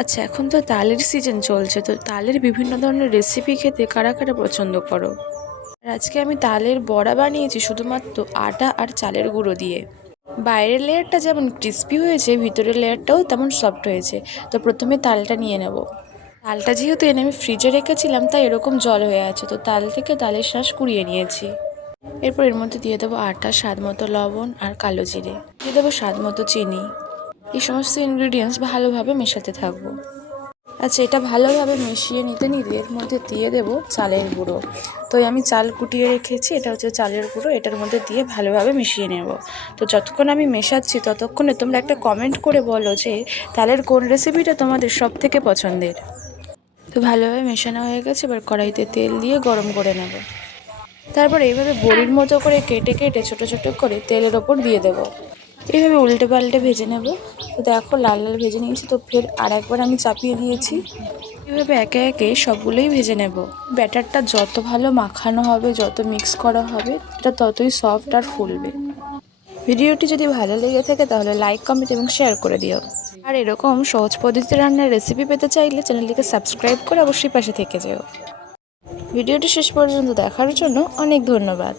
আচ্ছা এখন তো তালের সিজন চলছে, তো তালের বিভিন্ন ধরনের রেসিপি খেতে কারা কারা পছন্দ করো? আর আজকে আমি তালের বড়া বানিয়েছি শুধুমাত্র আটা আর চালের গুঁড়ো দিয়ে। বাইরের লেয়ারটা যেমন ক্রিস্পি হয়েছে, ভিতরের লেয়ারটাও তেমন সফট হয়েছে। তো প্রথমে তালটা নিয়ে নেব। তালটা যেহেতু এনে আমি ফ্রিজে রেখেছিলাম, তাই এরকম জল হয়ে আছে, তো তাল থেকে তালের শ্বাস কুড়িয়ে নিয়েছি। এরপর এর মধ্যে দিয়ে দেবো আটা, স্বাদ মতো লবণ আর কালো জিরে। দিয়ে দেবো স্বাদ মতো চিনি। এই সমস্ত ইনগ্রিডিয়েন্টস ভালোভাবে মেশাতে থাকব। আচ্ছা এটা ভালোভাবে মিশিয়ে নিতে নিতে এর মধ্যে দিয়ে দেব চালের গুঁড়ো। তো আমি চাল কুটিয়ে রেখেছি, এটা হচ্ছে চালের গুঁড়ো, এটার মধ্যে দিয়ে ভালোভাবে মিশিয়ে নেব। তো যতক্ষণ আমি মেশাচ্ছি ততক্ষণে তোমরা একটা কমেন্ট করে বলো যে তালের কোন রেসিপিটা তোমাদের সব থেকে পছন্দের। তো ভালোভাবে মেশানো হয়ে গেছে, এবার কড়াইতে তেল দিয়ে গরম করে নেব। তারপর এইভাবে বড়ির মতো করে কেটে কেটে ছোট ছোট করে তেলের ওপর দিয়ে দেবো। এইভাবে উল্টে পাল্টে ভেজে নেব। তো দেখো লাল লাল ভেজে নিয়েছি, তো ফের আর একবার আমি চাপিয়ে দিয়েছি। এইভাবে একে একে সবগুলোই ভেজে নেব। ব্যাটারটা যত ভালো মাখানো হবে, যত মিক্স করা হবে, এটা ততই সফট আর ফুলবে। ভিডিওটি যদি ভালো লেগে থাকে, তাহলে লাইক কমেন্ট এবং শেয়ার করে দিও। আর এরকম সহজ পদ্ধতিতে রান্নার রেসিপি পেতে চাইলে চ্যানেলটিকে সাবস্ক্রাইব করে অবশ্যই পাশে থেকে যেও। ভিডিওটি শেষ পর্যন্ত দেখার জন্য অনেক ধন্যবাদ।